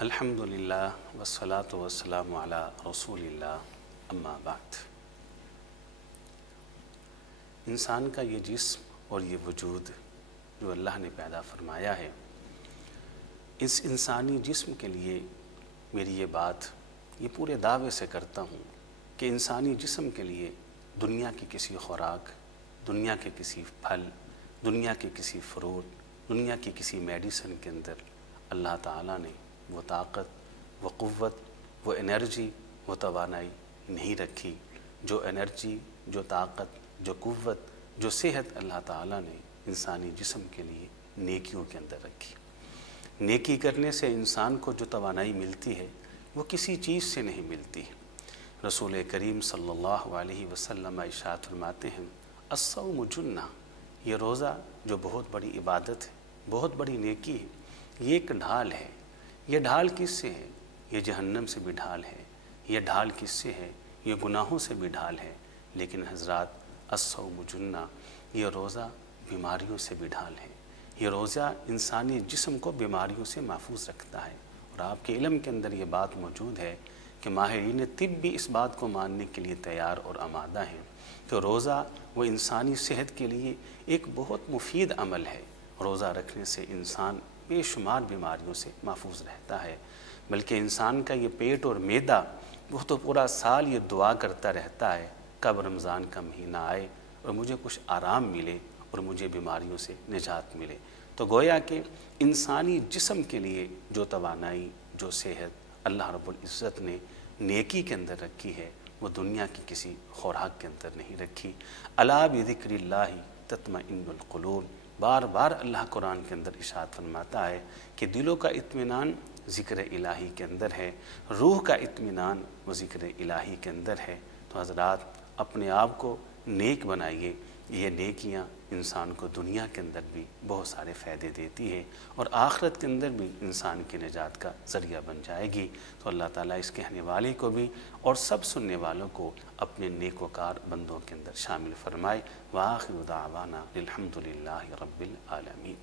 الحمدللہ والصلاۃ والسلام علی رسول اللہ اما بعد۔ انسان کا یہ جسم اور یہ وجود جو اللہ نے پیدا فرمایا ہے، اس انسانی جسم کے لیے میری یہ بات یہ پورے دعوے سے کرتا ہوں کہ انسانی جسم کے لیے دنیا کی کسی خوراک، دنیا کے کسی پھل، دنیا کے کسی فروٹ، دنیا کی کسی میڈیسن کے اندر اللہ تعالیٰ نے وہ طاقت، وہ قوت، وہ انرجی، وہ توانائی نہیں رکھی۔ جو انرجی، جو طاقت، جو قوت، جو صحت اللہ تعالیٰ نے انسانی جسم کے لیے نیکیوں کے اندر رکھی۔ نیکی کرنے سے انسان کو جو توانائی ملتی ہے وہ کسی چیز سے نہیں ملتی۔ رسول کریم صلی اللہ علیہ وسلم ارشاد فرماتے ہیں، الصوم جنہ، یہ روزہ جو بہت بڑی عبادت ہے، بہت بڑی نیکی ہے، یہ ایک ڈھال ہے۔ یہ ڈھال کس سے ہے؟ یہ جہنم سے بھی ڈھال ہے۔ یہ ڈھال کس سے ہے؟ یہ گناہوں سے بھی ڈھال ہے۔ لیکن حضرات، الصوم جنہ، یہ روزہ بیماریوں سے بھی ڈھال ہے۔ یہ روزہ انسانی جسم کو بیماریوں سے محفوظ رکھتا ہے۔ اور آپ کے علم کے اندر یہ بات موجود ہے کہ ماہرین طب بھی اس بات کو ماننے کے لیے تیار اور آمادہ ہیں کہ روزہ وہ انسانی صحت کے لیے ایک بہت مفید عمل ہے۔ روزہ رکھنے سے انسان بے شمار بیماریوں سے محفوظ رہتا ہے، بلکہ انسان کا یہ پیٹ اور معدہ وہ تو پورا سال یہ دعا کرتا رہتا ہے کب رمضان کا مہینہ آئے اور مجھے کچھ آرام ملے اور مجھے بیماریوں سے نجات ملے۔ تو گویا کہ انسانی جسم کے لیے جو توانائی، جو صحت اللہ رب العزت نے نیکی کے اندر رکھی ہے، وہ دنیا کی کسی خوراک کے اندر نہیں رکھی۔ الا بذکر اللہ تطمئن القلوب، بار بار اللہ قرآن کے اندر ارشاد فرماتا ہے کہ دلوں کا اطمینان ذکر الہی کے اندر ہے، روح کا اطمینان وہ ذکر الہی کے اندر ہے۔ تو حضرات، اپنے آپ کو نیک بنائیے۔ یہ نیکیاں انسان کو دنیا کے اندر بھی بہت سارے فائدے دیتی ہے اور آخرت کے اندر بھی انسان کی نجات کا ذریعہ بن جائے گی۔ تو اللہ تعالیٰ اس کہنے والے کو بھی اور سب سننے والوں کو اپنے نیک وکار بندوں کے اندر شامل فرمائے۔ وآخر دعوانا الحمدللہ رب العالمین۔